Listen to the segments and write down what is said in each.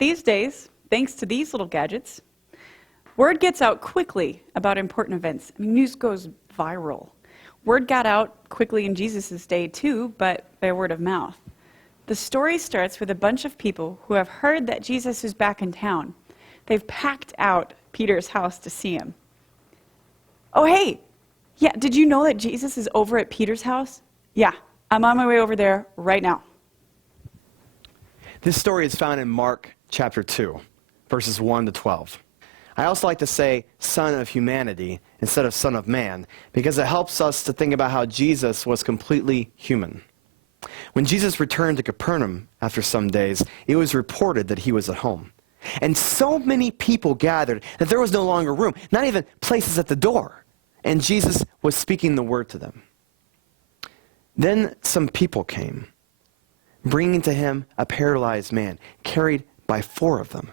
These days, thanks to these little gadgets, word gets out quickly about important events. I mean, news goes viral. Word got out quickly in Jesus' day too, but by word of mouth. The story starts with a bunch of people who have heard that Jesus is back in town. They've packed out Peter's house to see him. Oh, hey, yeah, did you know that Jesus is over at Peter's house? Yeah, I'm on my way over there right now. This story is found in Mark chapter 2, verses 1 to 12. I also like to say son of humanity instead of son of man, because it helps us to think about how Jesus was completely human. When Jesus returned to Capernaum after some days, it was reported that he was at home. And so many people gathered that there was no longer room, not even places at the door. And Jesus was speaking the word to them. Then some people came, bringing to him a paralyzed man, carried by 4 of them.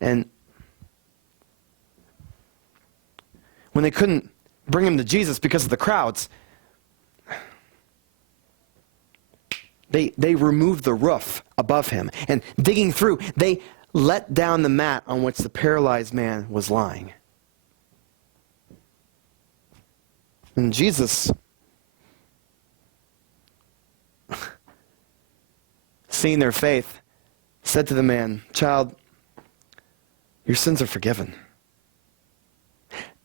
And when they couldn't bring him to Jesus because of the crowds, they removed the roof above him. And digging through, they let down the mat on which the paralyzed man was lying. And Jesus, seeing their faith, said to the man, "Child, your sins are forgiven."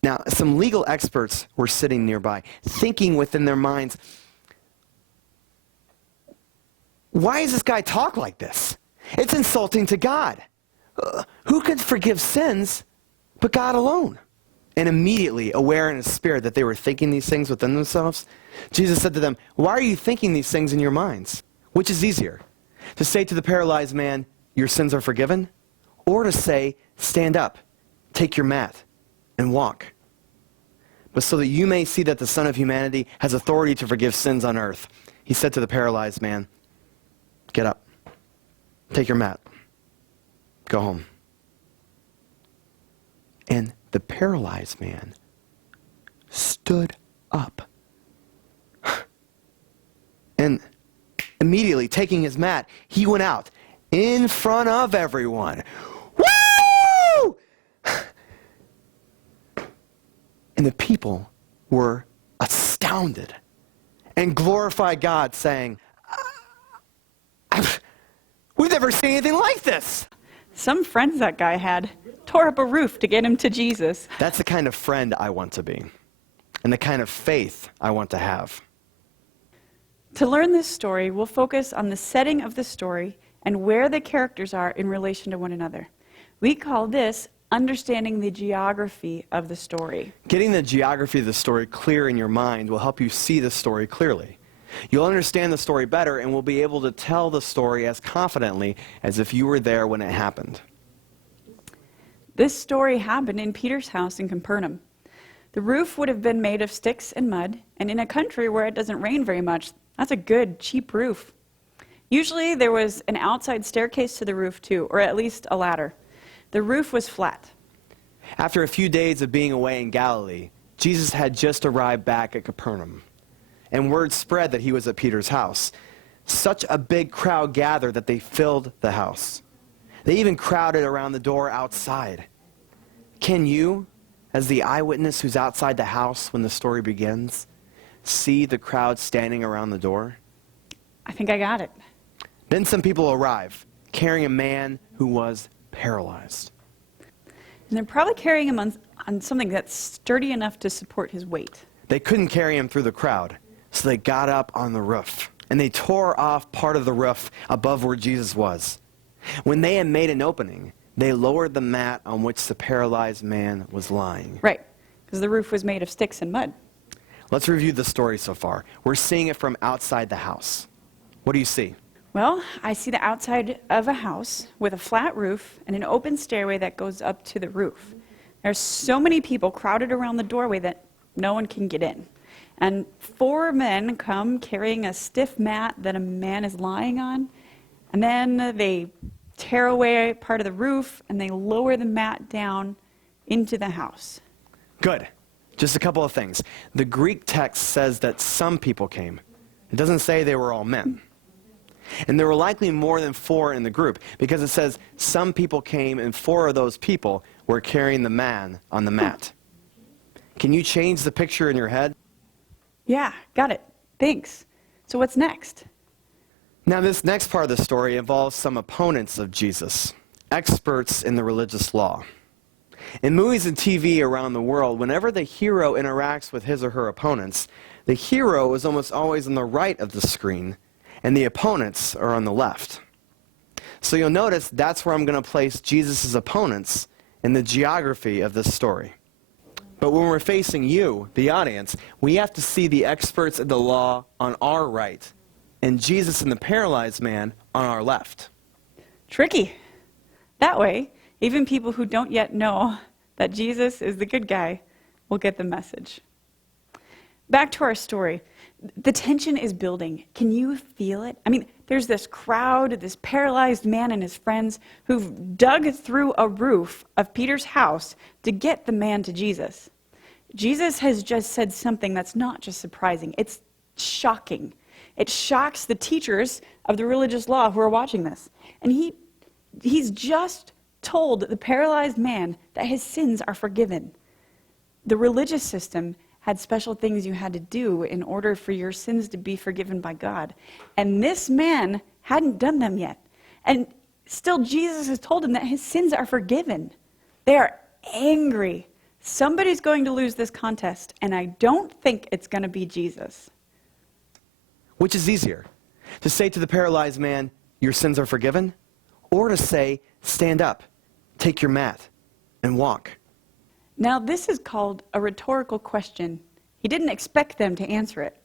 Now, some legal experts were sitting nearby, thinking within their minds, why does this guy talk like this? It's insulting to God. Who could forgive sins but God alone? And immediately, aware in his spirit that they were thinking these things within themselves, Jesus said to them, "Why are you thinking these things in your minds? Which is easier, to say to the paralyzed man, 'Your sins are forgiven,' or to say, 'Stand up, take your mat, and walk'? But so that you may see that the Son of Humanity has authority to forgive sins on earth," he said to the paralyzed man, "Get up, take your mat, go home." And the paralyzed man stood up. And immediately, taking his mat, he went out in front of everyone. Woo! And the people were astounded and glorified God, saying, "We've never seen anything like this." Some friends that guy had tore up a roof to get him to Jesus. That's the kind of friend I want to be, and the kind of faith I want to have. To learn this story, we'll focus on the setting of the story and where the characters are in relation to one another. We call this understanding the geography of the story. Getting the geography of the story clear in your mind will help you see the story clearly. You'll understand the story better and will be able to tell the story as confidently as if you were there when it happened. This story happened in Peter's house in Capernaum. The roof would have been made of sticks and mud, and in a country where it doesn't rain very much, that's a good, cheap roof. Usually there was an outside staircase to the roof too, or at least a ladder. The roof was flat. After a few days of being away in Galilee, Jesus had just arrived back at Capernaum. And word spread that he was at Peter's house. Such a big crowd gathered that they filled the house. They even crowded around the door outside. Can you, as the eyewitness who's outside the house when the story begins, see the crowd standing around the door? I think I got it. Then some people arrive, carrying a man who was paralyzed. And they're probably carrying him on something that's sturdy enough to support his weight. They couldn't carry him through the crowd, so they got up on the roof, and they tore off part of the roof above where Jesus was. When they had made an opening, they lowered the mat on which the paralyzed man was lying. Right, because the roof was made of sticks and mud. Let's review the story so far. We're seeing it from outside the house. What do you see? Well, I see the outside of a house with a flat roof and an open stairway that goes up to the roof. There's so many people crowded around the doorway that no one can get in. And 4 men come carrying a stiff mat that a man is lying on. And then they tear away part of the roof and they lower the mat down into the house. Good. Just a couple of things. The Greek text says that some people came. It doesn't say they were all men. And there were likely more than 4 in the group, because it says some people came and 4 of those people were carrying the man on the mat. Can you change the picture in your head? Yeah, got it. Thanks. So what's next? Now, this next part of the story involves some opponents of Jesus, experts in the religious law. In movies and TV around the world, whenever the hero interacts with his or her opponents, the hero is almost always on the right of the screen, and the opponents are on the left. So you'll notice that's where I'm going to place Jesus' opponents in the geography of this story. But when we're facing you, the audience, we have to see the experts in the law on our right, and Jesus and the paralyzed man on our left. Tricky. That way, even people who don't yet know that Jesus is the good guy will get the message. Back to our story. The tension is building. Can you feel it? I mean, there's this crowd, this paralyzed man and his friends who've dug through a roof of Peter's house to get the man to Jesus. Jesus has just said something that's not just surprising, it's shocking. It shocks the teachers of the religious law who are watching this. And he's just told the paralyzed man that his sins are forgiven. The religious system had special things you had to do in order for your sins to be forgiven by God. And this man hadn't done them yet. And still Jesus has told him that his sins are forgiven. They are angry. Somebody's going to lose this contest, and I don't think it's going to be Jesus. Which is easier, to say to the paralyzed man, your sins are forgiven, or to say, stand up, take your mat, and walk? Now, this is called a rhetorical question. He didn't expect them to answer it.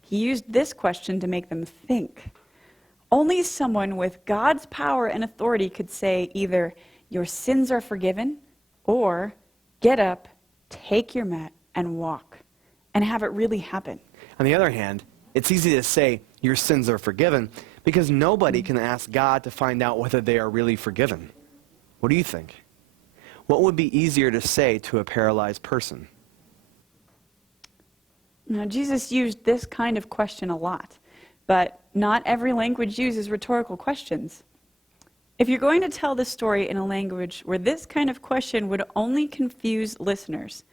He used this question to make them think. Only someone with God's power and authority could say either, your sins are forgiven, or get up, take your mat, and walk, and have it really happen. On the other hand, it's easy to say your sins are forgiven because nobody can ask God to find out whether they are really forgiven. What do you think? What would be easier to say to a paralyzed person? Now, Jesus used this kind of question a lot, but not every language uses rhetorical questions. If you're going to tell this story in a language where this kind of question would only confuse listeners,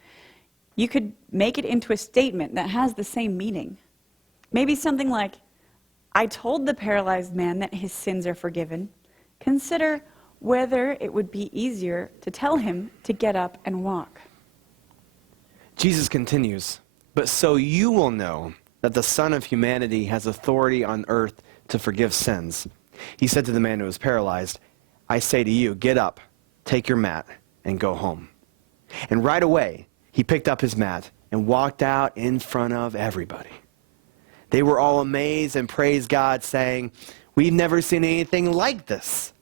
you could make it into a statement that has the same meaning. Maybe something like, I told the paralyzed man that his sins are forgiven. Consider whether it would be easier to tell him to get up and walk. Jesus continues, but so you will know that the Son of Humanity has authority on earth to forgive sins. He said to the man who was paralyzed, I say to you, get up, take your mat, and go home. And right away, he picked up his mat and walked out in front of everybody. They were all amazed and praised God, saying, we've never seen anything like this.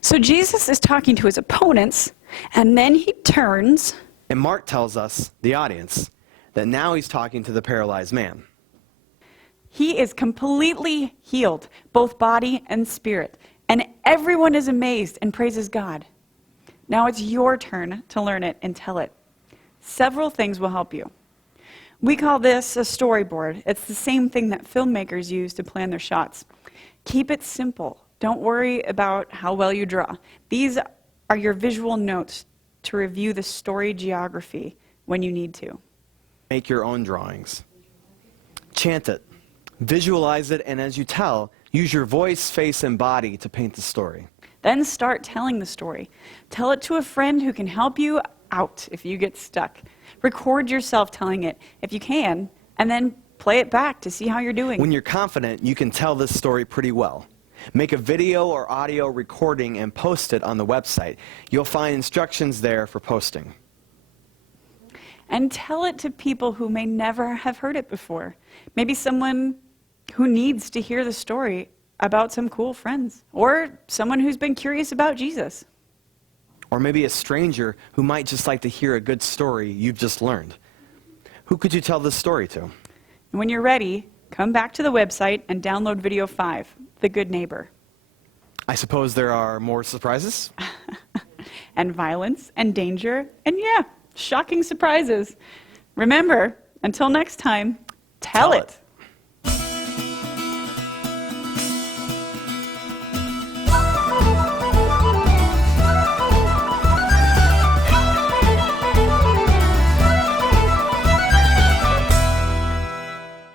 So Jesus is talking to his opponents, and then he turns. And Mark tells us, the audience, that now he's talking to the paralyzed man. He is completely healed, both body and spirit, and everyone is amazed and praises God. Now it's your turn to learn it and tell it. Several things will help you. We call this a storyboard. It's the same thing that filmmakers use to plan their shots. Keep it simple. Don't worry about how well you draw. These are your visual notes to review the story geography when you need to. Make your own drawings. Chant it. Visualize it, and as you tell, use your voice, face, and body to paint the story. Then start telling the story. Tell it to a friend who can help you out if you get stuck. Record yourself telling it if you can, and then play it back to see how you're doing. When you're confident, you can tell this story pretty well. Make a video or audio recording and post it on the website. You'll find instructions there for posting. And tell it to people who may never have heard it before. Maybe someone who needs to hear the story about some cool friends, or someone who's been curious about Jesus. Or maybe a stranger who might just like to hear a good story you've just learned. Who could you tell this story to? And when you're ready, come back to the website and download video 5, The Good Neighbor. I suppose there are more surprises? And violence and danger and shocking surprises. Remember, until next time, tell it.